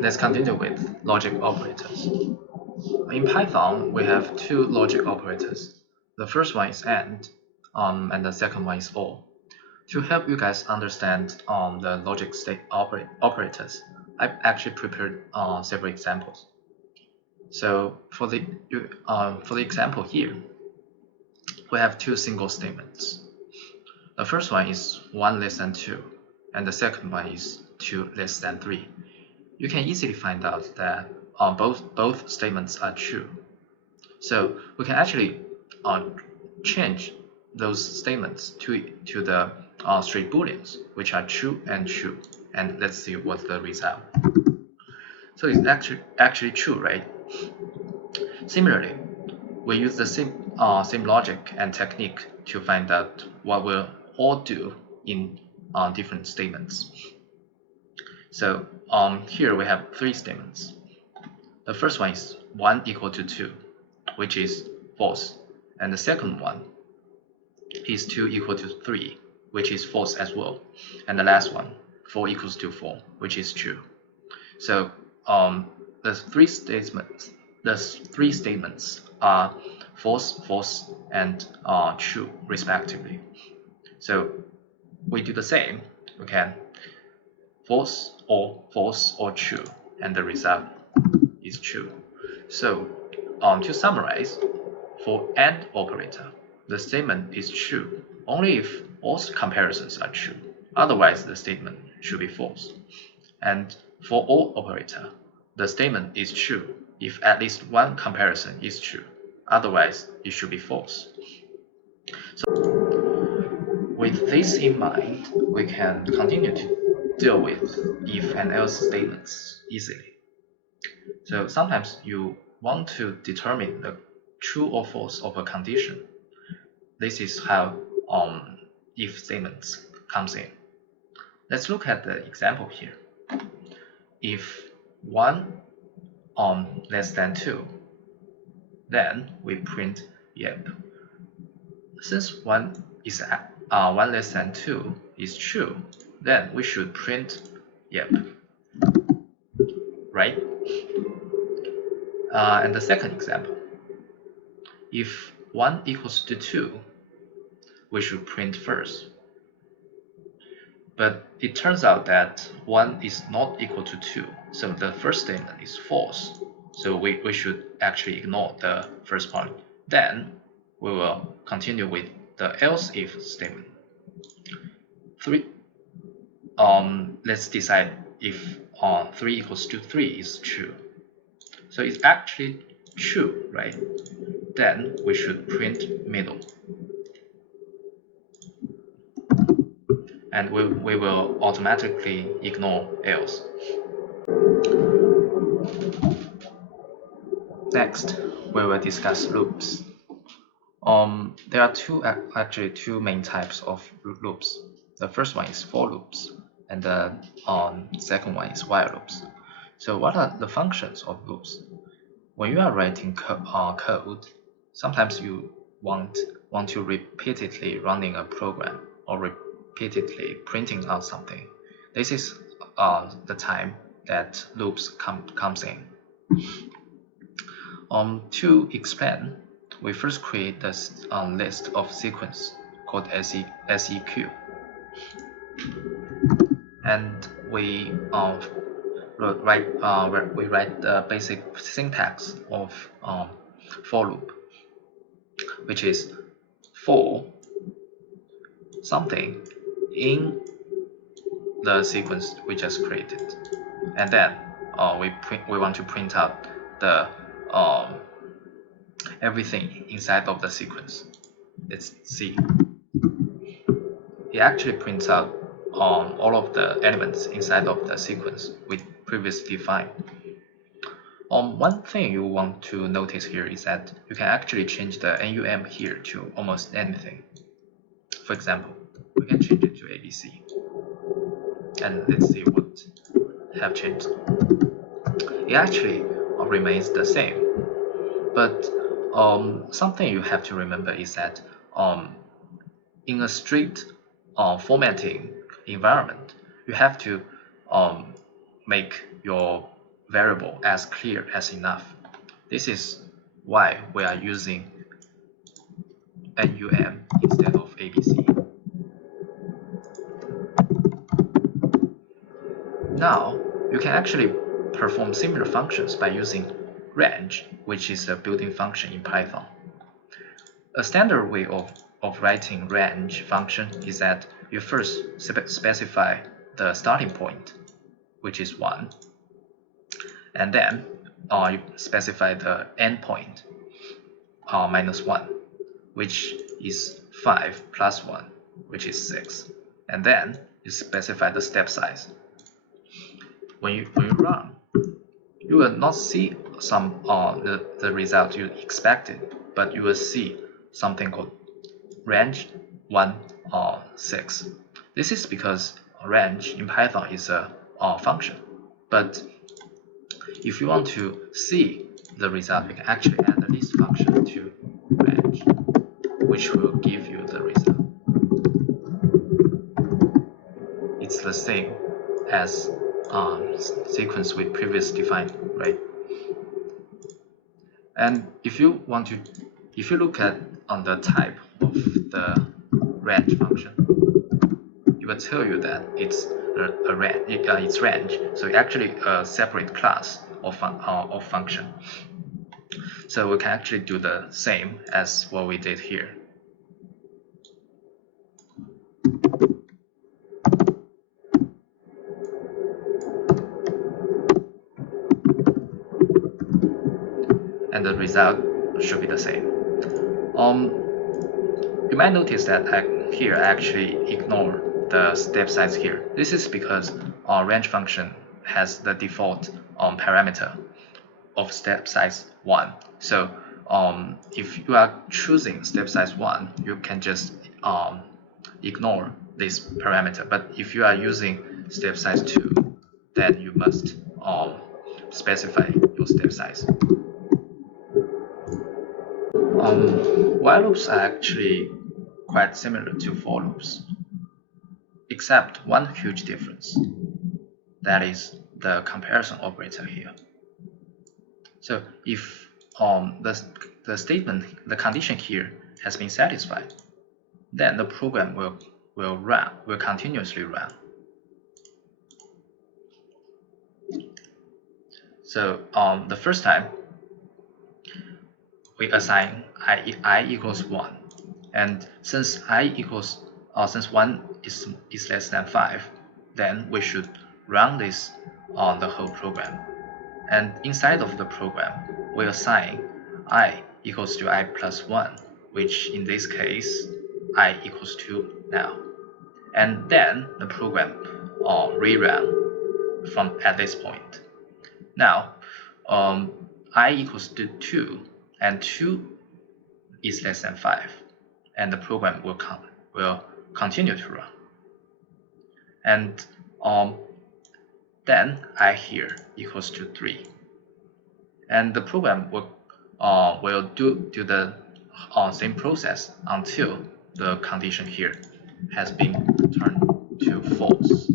Let's continue with logic operators. In Python, we have two logic operators. The first one is and the second one is or. To help you guys understand the logic state operators, I've actually prepared several examples. So for the example here, we have two single statements. The first one is 1 less than 2, and the second one is 2 less than 3. You can easily find out that both statements are true. So we can actually change those statements to the straight booleans, which are true and true. And let's see what's the result. So it's actually true, right? Similarly, we use the same logic and technique to find out what we'll all do in different statements. So here we have three statements. The first one is 1 equal to 2, which is false. And the second one is 2 equal to 3, which is false as well. And the last one, 4 equals to 4, which is true. So the three statements are false, false, and true, respectively. So we do the same. We can false or true, and the result is true. So to summarize, for AND operator, the statement is true only if all comparisons are true. Otherwise, the statement should be false. And for OR operator, the statement is true if at least one comparison is true. Otherwise, it should be false. So with this in mind, we can continue to deal with if and else statements easily. So sometimes you want to determine the true or false of a condition. This is how if statements comes in. Let's look at the example here. If 1 less than 2, then we print yep. Since 1 less than 2 is true, then we should print yep, right? And the second example, if 1 equals to 2, we should print first. But it turns out that 1 is not equal to 2, so the first statement is false. So we should actually ignore the first part. Then we will continue with the else if statement. 3. Let's decide if 3 equals to 3 is true. So it's actually true, right? Then we should print middle. And we will automatically ignore else. Next, we will discuss loops. There are actually two main types of loops. The first one is for loops, and the second one is while loops. So what are the functions of loops? When you are writing code, sometimes you want to repeatedly running a program or repeatedly printing out something. This is the time that loops comes in. To explain, we first create this list of sequence called seq, and we write the basic syntax of for loop, which is for something in the sequence we just created, and then we want to print out the everything inside of the sequence. Let's see. It actually prints out all of the elements inside of the sequence we previously defined. One thing you want to notice here is that you can actually change the NUM here to almost anything. For example, we can change it to ABC. And let's see what have changed. It actually remains the same. But something you have to remember is that in a strict formatting environment, you have to make your variable as clear as enough. This is why we are using NUM instead of ABC. Now, you can actually perform similar functions by using range, which is a built-in function in Python. A standard way of writing range function is that you first specify the starting point, which is 1, and then you specify the endpoint, -1, which is 5 plus 1, which is 6, and then you specify the step size. When you run, you will not see some the result you expected, but you will see something called range 1 6. This is because range in Python is a function, but if you want to see the result, you can actually add a list function to range, which will give you the result. It's the same as sequence we previously defined, right? And if you look at on the type of the range function, it will tell you that it's a range. It's range, so actually a separate class of function. So we can actually do the same as what we did here. And the result should be the same. You might notice that here I actually ignore the step size here. This is because our range function has the default parameter of step size 1. So if you are choosing step size 1, you can just ignore this parameter. But if you are using step size 2, then you must specify your step size. While loops are actually quite similar to for loops, except one huge difference. That is the comparison operator here. So if the statement, the condition here has been satisfied, then the program will continuously run. So the first time we assign I equals 1, and since since 1 is less than 5, then we should run this on the whole program. And inside of the program, we assign I equals to I plus 1, which in this case I equals 2 now. And then the program rerun from at this point. Now I equals to 2, and 2 is less than 5, and the program will continue to run. And then I here equals to 3, and the program will do the same process until the condition here has been turned to false.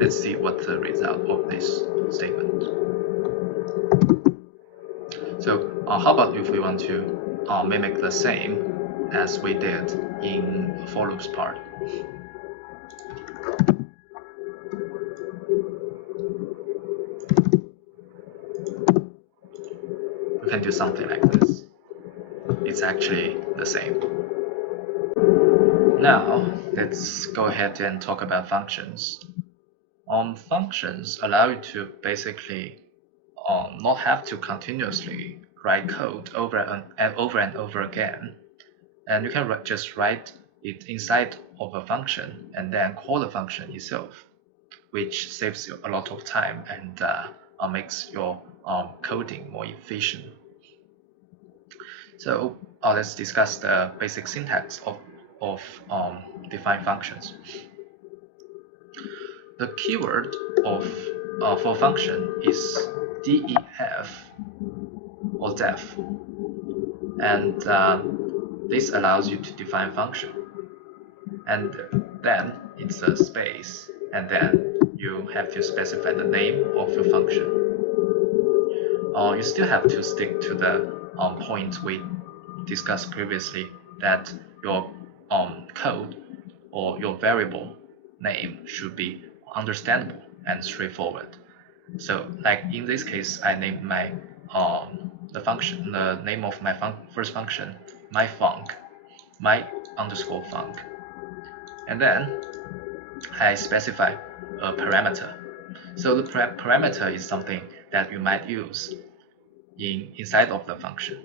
Let's see what the result of this statement. So how about if we want to mimic the same as we did in for loops part? We can do something like this. It's actually the same. Now let's go ahead and talk about functions. Functions allow you to basically not have to continuously write code over and over again, and you can just write it inside of a function and then call the function itself, which saves you a lot of time and makes your coding more efficient. So let's discuss the basic syntax of defined functions. The keyword for function is def or def, and this allows you to define function, and then it's a space, and then you have to specify the name of your function. You still have to stick to the point we discussed previously, that your code or your variable name should be understandable and straightforward. So, like in this case, I named my the name of my first function, my underscore func, and then I specify a parameter. So the parameter is something that you might use inside of the function.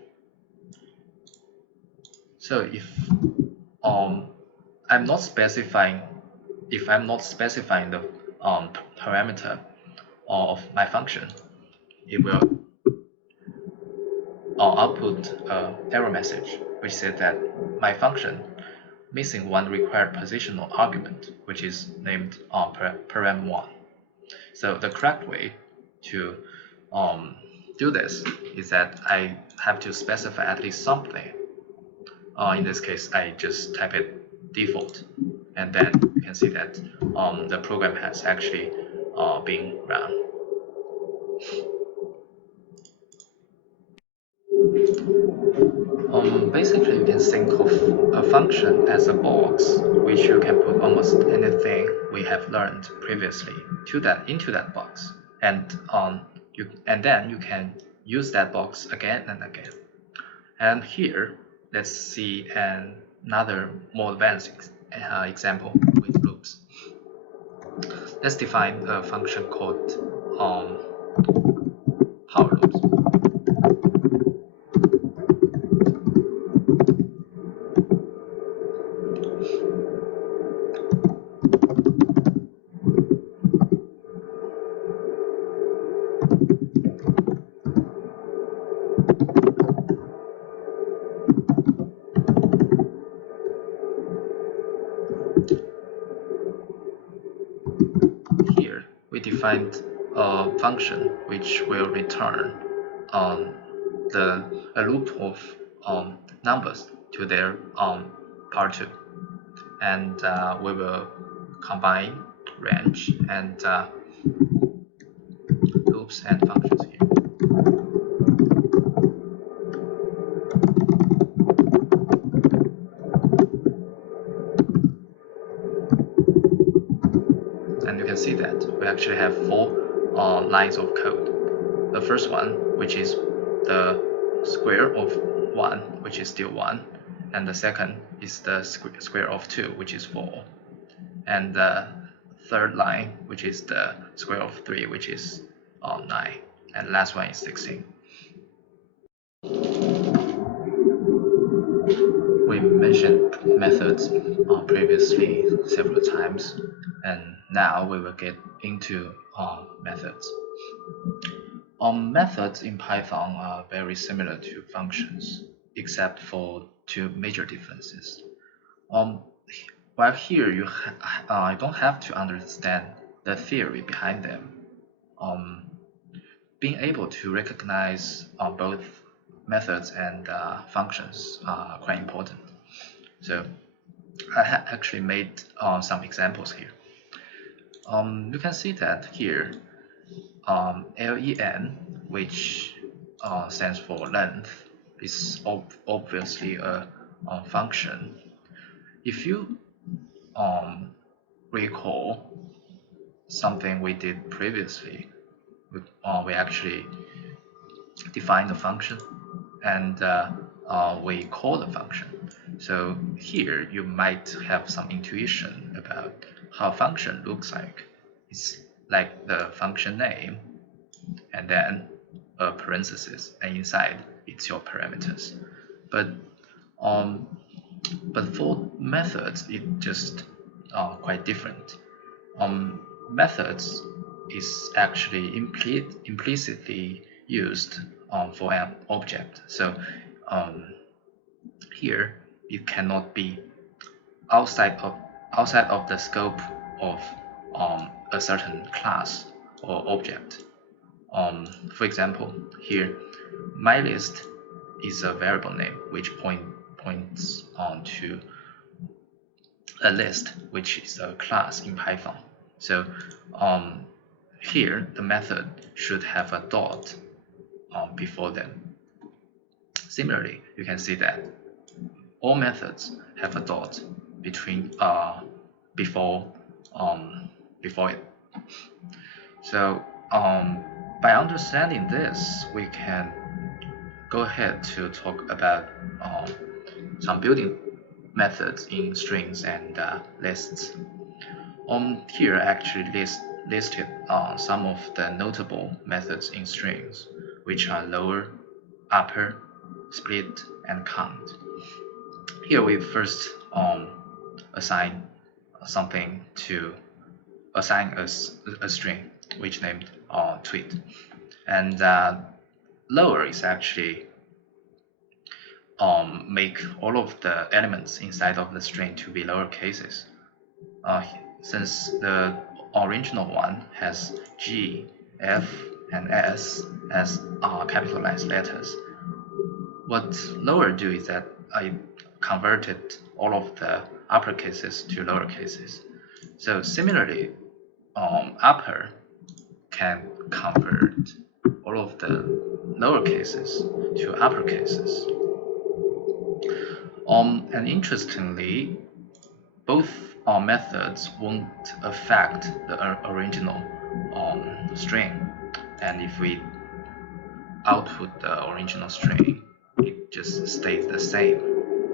So if I'm not specifying the parameter of my function, it will output an error message which says that my function missing one required positional argument, which is named param1. So the correct way to do this is that I have to specify at least something. In this case, I just type it default, and then you can see that the program has actually been run. Basically, you can think of a function as a box, which you can put almost anything we have learned previously into that box, and then you can use that box again and again. And here, let's see another more advanced example with loops. Let's define a function called power loops. Here we defined a function which will return a loop of numbers to their power 2, and we will combine range and loops and functions here. And you can see that we actually have 4 lines of code. The first one, which is the square of 1, which is still 1, and the second is the square of 2, which is 4, and the third line, which is the square of 3, which is 9, and last one is 16. We mentioned methods previously several times, and now we will get into methods. Methods in Python are very similar to functions, except for 2 major differences. While here you don't have to understand the theory behind them. Being able to recognize both methods and functions are quite important. So I actually made some examples here. You can see that here len, which stands for length, is obviously a function. If you recall something we did previously, we actually defined the function and we call the function. So here you might have some intuition about how a function looks like. It's like the function name and then a parenthesis, and inside it's your parameters. But for methods, it's just quite different. Methods is actually implicitly used for an object. So here it cannot be outside of the scope of a certain class or object. For example, here my list is a variable name which points to a list, which is a class in Python. So here the method should have a dot before them. Similarly, you can see that all methods have a dot between before it. So by understanding this, we can go ahead to talk about some building methods in strings and lists. Here I actually listed some of the notable methods in strings, which are lower, upper, split, and count. Here we first assign something to assign a string which named tweet, and lower is actually make all of the elements inside of the string to be lower cases. Since the original one has G, F, and S as capitalized letters, what lower do is that I converted all of the upper cases to lower cases. So similarly, upper can convert all of the lower cases to upper cases. And interestingly, both methods won't affect the original string. And if we output the original string, it just stays the same.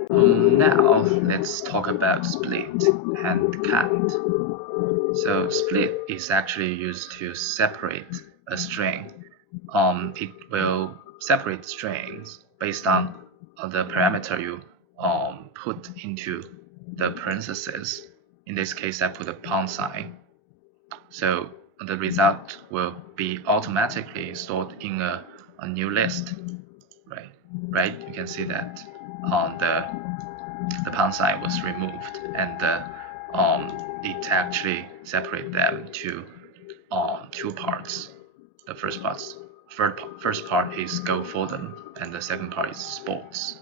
Now let's talk about split and count. So split is actually used to separate a string. It will separate strings based on the parameter you put into the parentheses. In this case, I put a pound sign. So the result will be automatically stored in a new list, right? You can see that the pound sign was removed, and it actually separated them to two parts. The first part is go for them, and the second part is sports.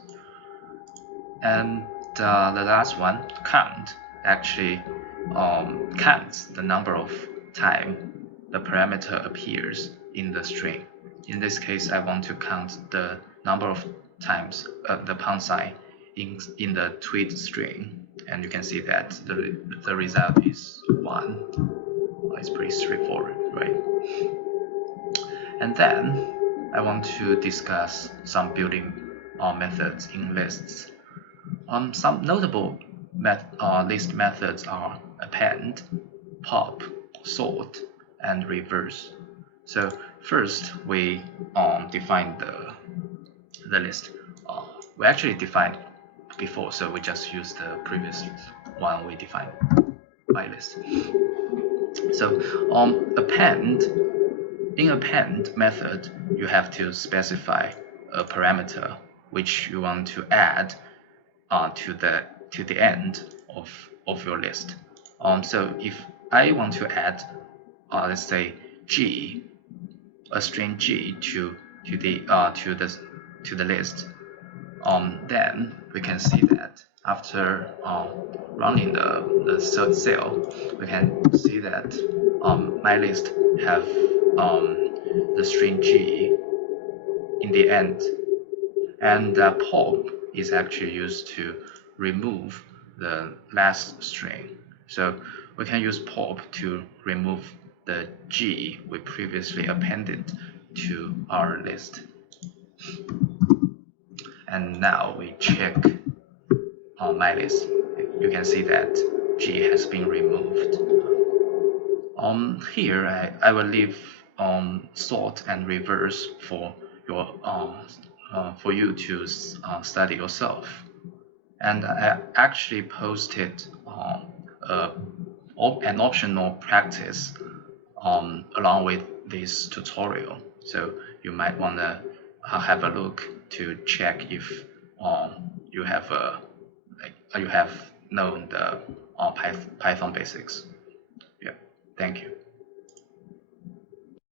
And the last one, count, actually counts the number of times the parameter appears in the string. In this case, I want to count the number of times the pound sign in the tweet string, and you can see that the result is 1. It's pretty straightforward, right? And then I want to discuss some building methods in lists. Some notable list methods are append, pop, sort, and reverse. So first we define the list. We actually defined before, so we just use the previous one we defined by list. So in append method, you have to specify a parameter which you want to add to the end of your list. So if I want to add, let's say G, a string G to the list, then we can see that after running the third cell, we can see that my list have the string G in the end, and pop is actually used to remove the last string. So we can use pop to remove the G we previously appended to our list. And now we check on my list. You can see that G has been removed. Here I will leave sort and reverse for you to study yourself. And I actually posted an optional practice along with this tutorial. So you might want to have a look to check if you have known the Python basics. Yeah, thank you.